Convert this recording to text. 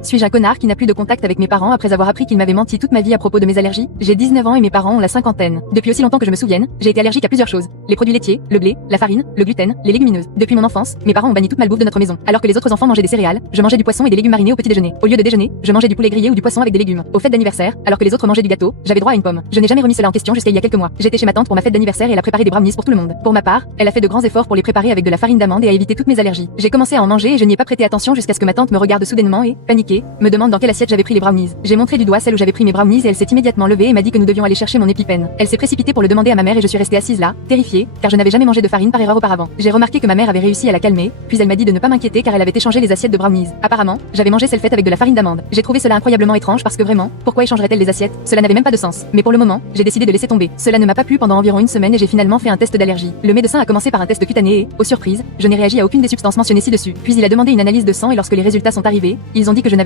Suis-je un connard qui n'a plus de contact avec mes parents après avoir appris qu'ils m'avaient menti toute ma vie à propos de mes allergies? J'ai 19 ans et mes parents ont la cinquantaine. Depuis aussi longtemps que je me souvienne, j'ai été allergique à plusieurs choses. Les produits laitiers, le blé, la farine, le gluten, les légumineuses. Depuis mon enfance, mes parents ont banni toute malbouffe de notre maison. Alors que les autres enfants mangeaient des céréales, je mangeais du poisson et des légumes marinés au petit déjeuner. Au lieu de déjeuner, je mangeais du poulet grillé ou du poisson avec des légumes. Aux fêtes d'anniversaire, alors que les autres mangeaient du gâteau, j'avais droit à une pomme. Je n'ai jamais remis cela en question jusqu'à il y a quelques mois. J'étais chez ma tante pour ma fête d'anniversaire et elle a préparé des brownies pour tout le monde. Pour ma part, elle a fait de grands efforts pour les préparer avec de la farine d'amande et à éviter toutes mes allergies. J'ai commencé à en manger et je n'y ai pas prêté attention jusqu'à ce que ma tante me regarde soudainement et, paniquée, me demande dans quelle assiette j'avais pris les brownies. J'ai montré du doigt celle où j'avais pris mes brownies et elle s'est immédiatement levée et m'a dit que nous devions aller chercher mon EpiPen. Elle s'est précipitée pour le demander à ma mère et je suis restée assise là, terrifiée, car je n'avais jamais mangé de farine par erreur auparavant. J'ai remarqué que ma mère avait réussi à la calmer, puis elle m'a dit de ne pas m'inquiéter car elle avait échangé les assiettes de brownies. Apparemment, j'avais mangé celle faite avec de la farine d'amande. J'ai trouvé cela incroyablement étrange parce que vraiment, pourquoi échangerait-elle les assiettes? Cela n'avait même pas de sens. Mais pour le moment, j'ai décidé de laisser tomber. Cela ne m'a pas plu pendant environ une semaine et j'ai finalement fait un test d'allergie. Le médecin a commencé par un test cutané et, aux surprises, je n'ai réagi à aucune des substances mentionnées ci-dessus. Puis il a demandé une analyse de sang et lorsque les résultats sont arrivés, ils ont dit que je